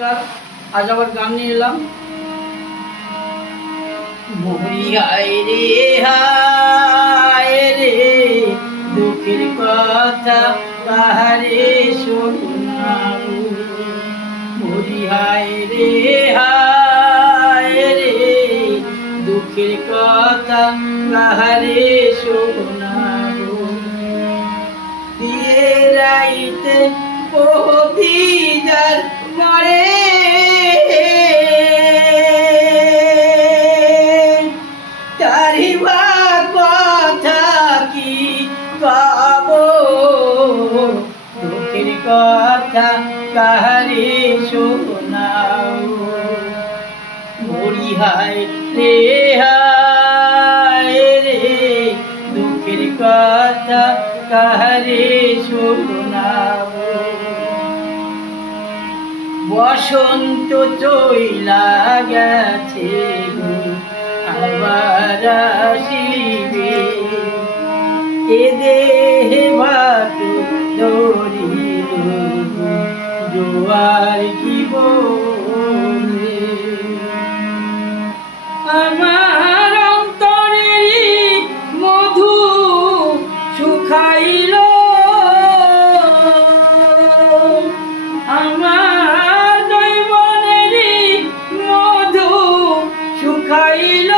আজ আবার গান নিয়ে এলাম। মরি হায় রে দুঃখের কথা কাহারে শোনাবো। মরি হায় রে দুঃখের কথা কাহারে শোনাবো। বিয়ে রাইতে পবিজার মরে তারিবা কথা কি পাব, দুঃখের কথা কাহারে শোনাও। মরি হায় রে দুঃখের কথা কাহারে শোনাও। বসন্ত চইলা গেছে আবার আসিবে, এ দেহে ভাত ধরিল জোয়ার কি বলে। আমার অন্তরের মধু শুকাইল, আমার জৈবনের মধু শুকাইল।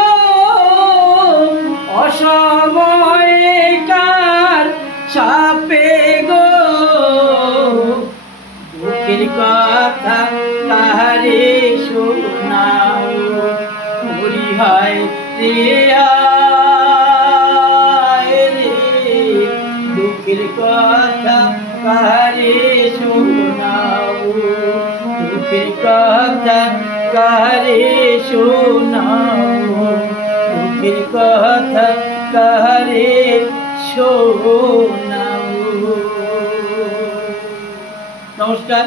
অসময়কার সাপে গো দুঃখের কথা কাহারে শোনাও। মরি হায় রে দুঃখের কথা কাহারে শোনাও। দুঃখের কথা কাহারে শোনাও। দুঃখের কথা কাহারে শোনাও। নমস্কার।